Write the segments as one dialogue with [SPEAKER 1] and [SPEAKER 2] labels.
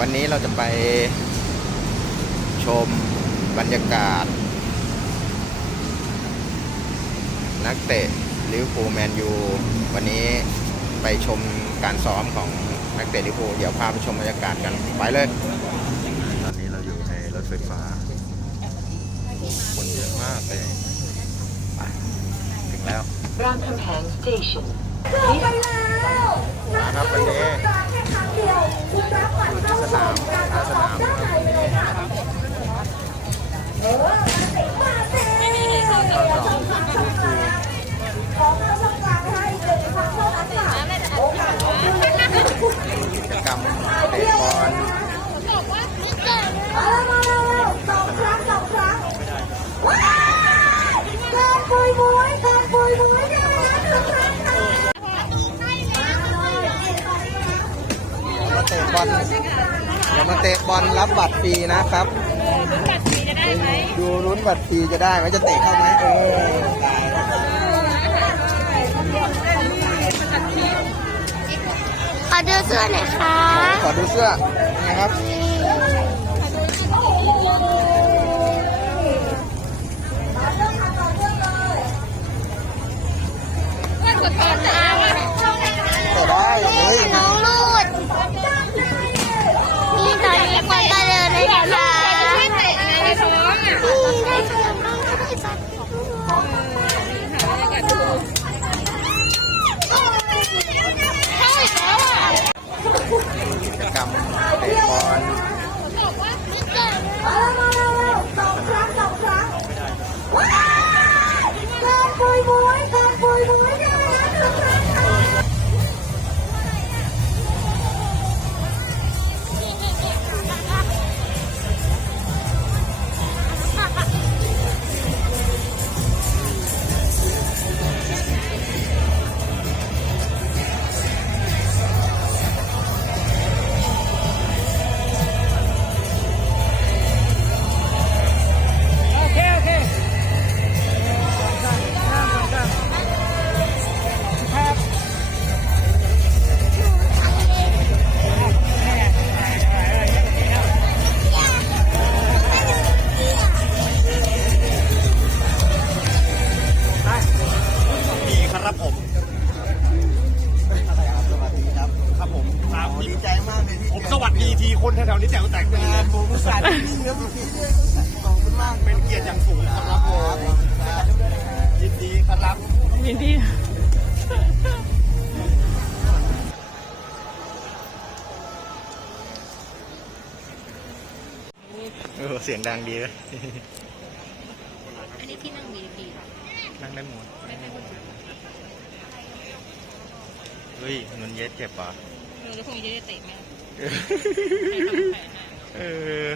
[SPEAKER 1] วันนี้เราจะไปชมบรรยากาศ นักเตะลิเวอร์พูลแมนยูวันนี้ไปชมการซ้อมของนักเตะลิเวอร์พูลเดี๋ยวพาไปชมบรรยากาศกันไปเลย ตอนนี้เราอยู่ในรถไฟฟ้าคนเยอะมากเลยไปถึงแล้ว
[SPEAKER 2] รามคำแหง station
[SPEAKER 1] มาครับวันนี้อยู่ที่สนามท่าสนาม บัตรฟรีนะครับดูลุ้นบัตรฟรีจะได้ไหมจะเตะเข้าไหมเออตายแล้ว
[SPEAKER 3] ขอดูเสื้อหน่อยค่ะ
[SPEAKER 1] ขอดูเสื้อยังไงครับแต่ได้เฮ้ย
[SPEAKER 3] น้องลูด นี่ตอนนี้คนก็เดินเลยนะคะ สี
[SPEAKER 1] ยง
[SPEAKER 4] ดั
[SPEAKER 1] งดีเลย
[SPEAKER 5] อันนี้ที่นั่ง VIP ค่ะ
[SPEAKER 1] นั่งได้หมด
[SPEAKER 5] ไม่ไม่คนอื่น
[SPEAKER 1] เฮ้ยเงินเย็ดเจ็บป่ะ
[SPEAKER 5] เออแล้วพรุ่งนี้จะได้เตะไหม
[SPEAKER 1] เออ
[SPEAKER 5] ใครทำแผนอะ
[SPEAKER 1] เออ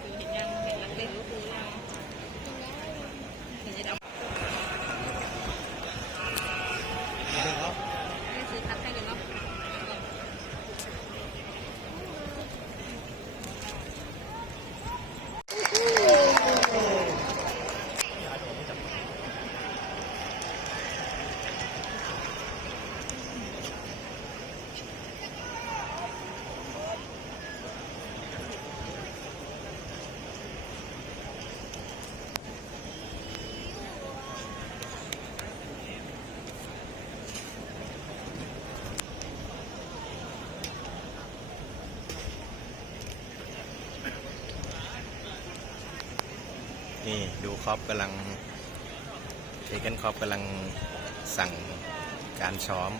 [SPEAKER 5] คือเห็นยังเห็นนักเตะลิเวอร์พูลยังเห็นจะดับไม่ซื้อทัดให้เลยเนาะ
[SPEAKER 1] นี่ดู คอปกำลังเทเกนคอปกำลังสั่งการซ้อม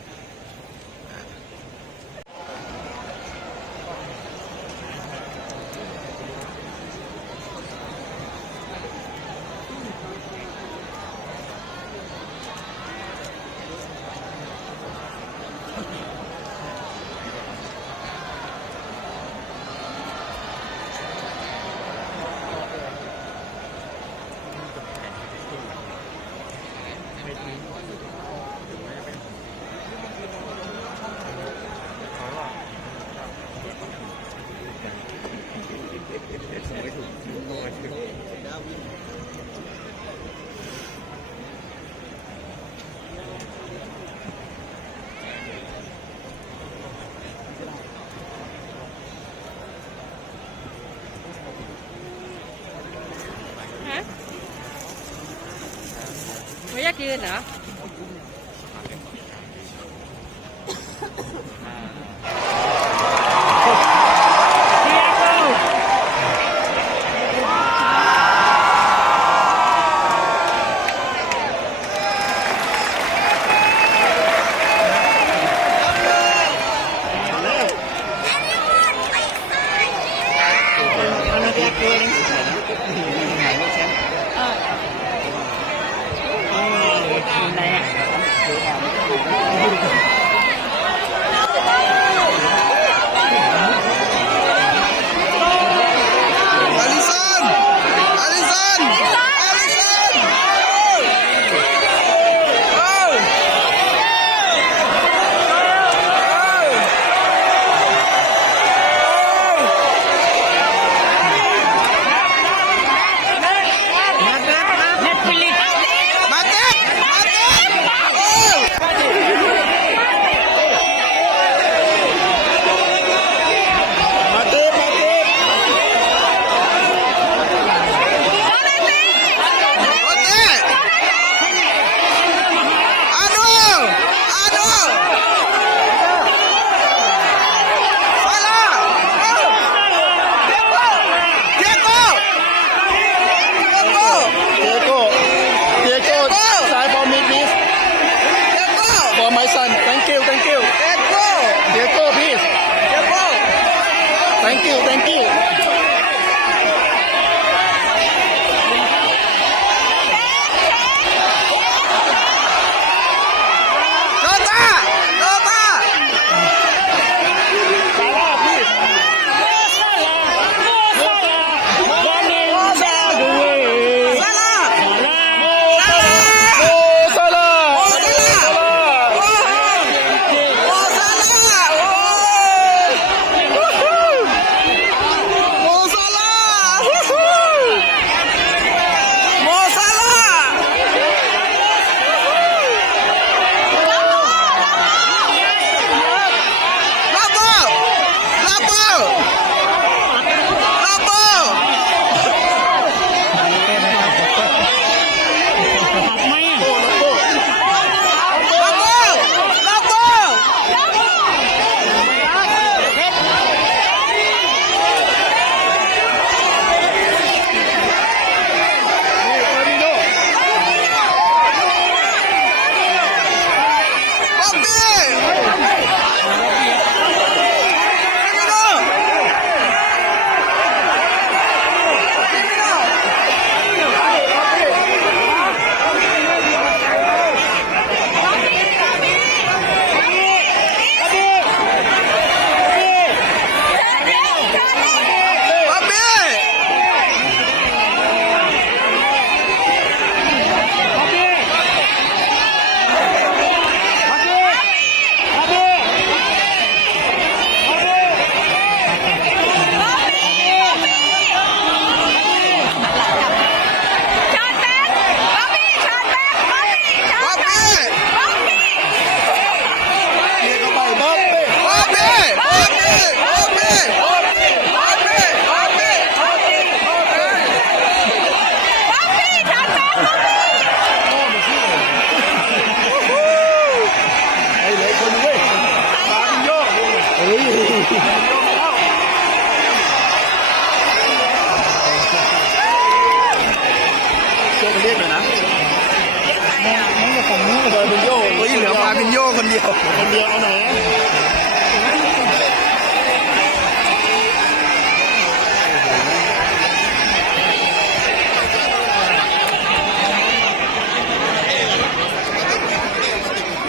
[SPEAKER 5] สยืนเนาะ
[SPEAKER 1] Thank you, thank you.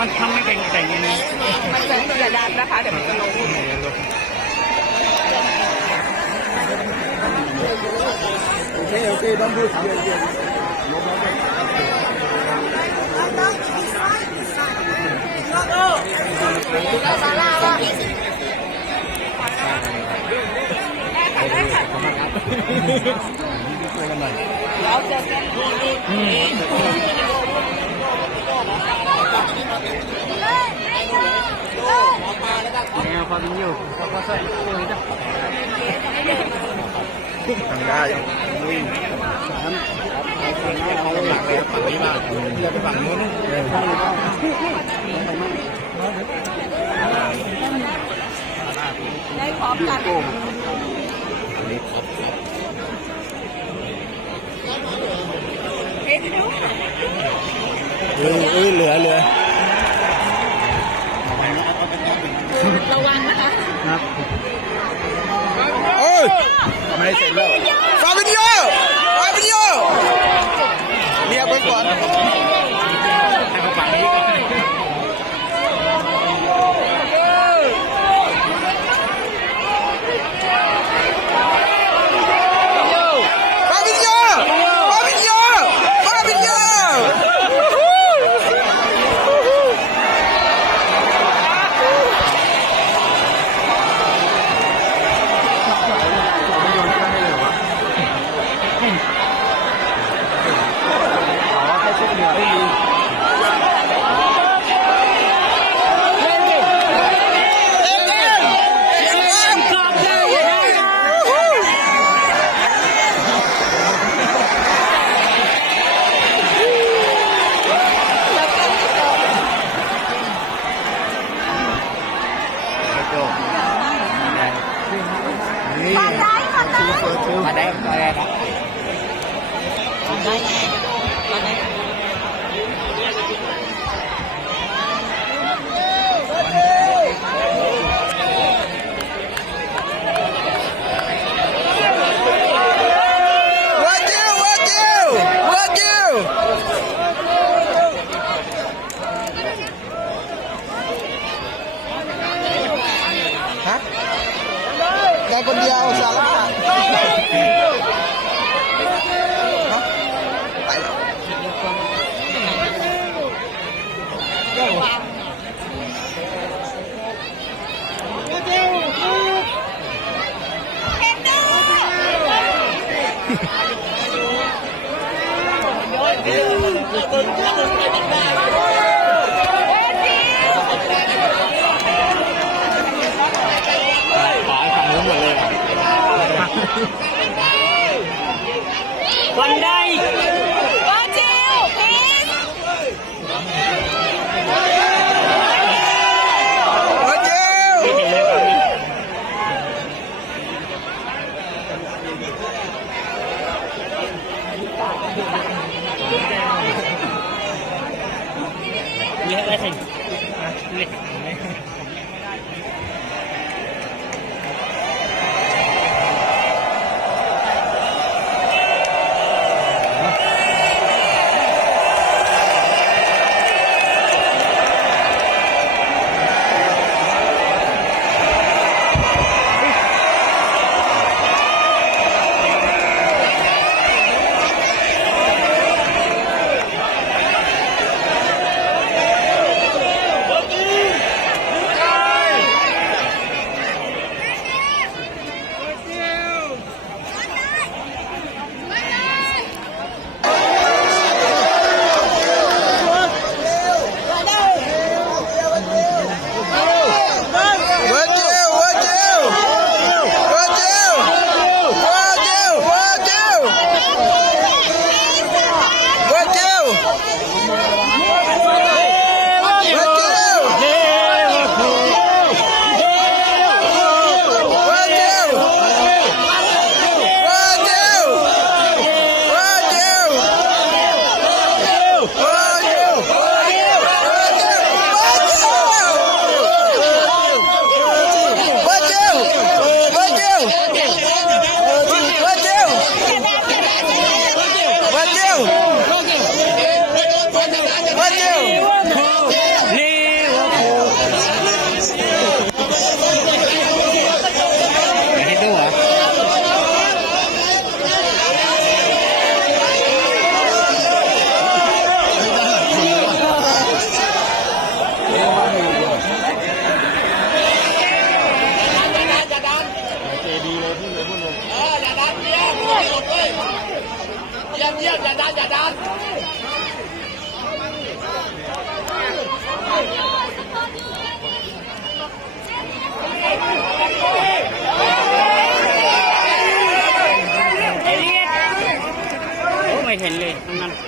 [SPEAKER 1] มันทำไม่เป็นแต่งยังไงมันจะอย่าดันนะคะเดี๋ยวมันจะลงโอ
[SPEAKER 6] เคโอเคต้องพูดเยอะๆลงมา
[SPEAKER 1] เลยเราจะเป็นผู้ดี บินอยู่
[SPEAKER 5] ทำได้วิ่งสามเอาหลั
[SPEAKER 1] กเฝั่งนี้บ้างเรืไปฝั่งนู้นเดิน
[SPEAKER 5] ไได้พร้อมกั
[SPEAKER 1] อันนี้พร้อมครับ
[SPEAKER 4] เอ้ยเหลือเหลือ
[SPEAKER 5] นะคะ
[SPEAKER 4] ครับ
[SPEAKER 1] โอ้ย
[SPEAKER 4] ไม่เสร็จแล้ว
[SPEAKER 1] ฟาบินโยฟาบินโยเรียกไปก่อน
[SPEAKER 4] ให้เขาฝั่งนี้ก่อน
[SPEAKER 1] ฟาบินโยฟาบินโยฟาบินโย
[SPEAKER 3] ขอได้ขอได้
[SPEAKER 4] มาได้มาได้ครับ
[SPEAKER 1] ว่าจิวว่าจิวว่าจิวฮะ ได้คนเดียวสาระฮะไปแล้วว่า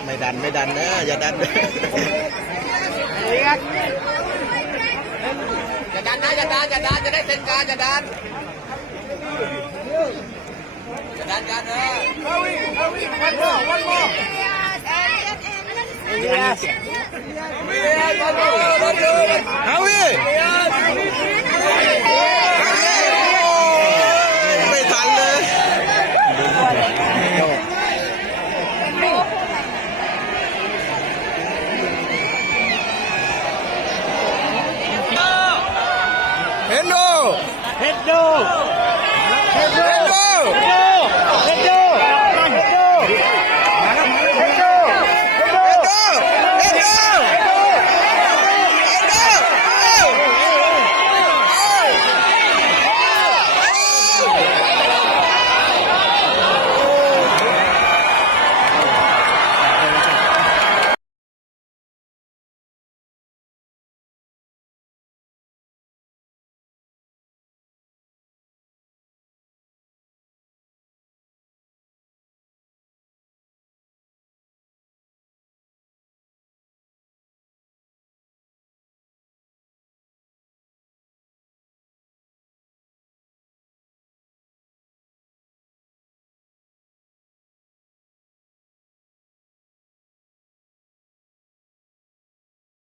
[SPEAKER 1] ไม่ดันไม่ดันนะอย่าดัน
[SPEAKER 4] อย่าดันนะอย่าดันอย่าดันจะได้เซ็นการอย่าดันอย่าดันกันเออ
[SPEAKER 1] เอาวิไม่ เฮ็
[SPEAKER 7] ดดู
[SPEAKER 1] เห็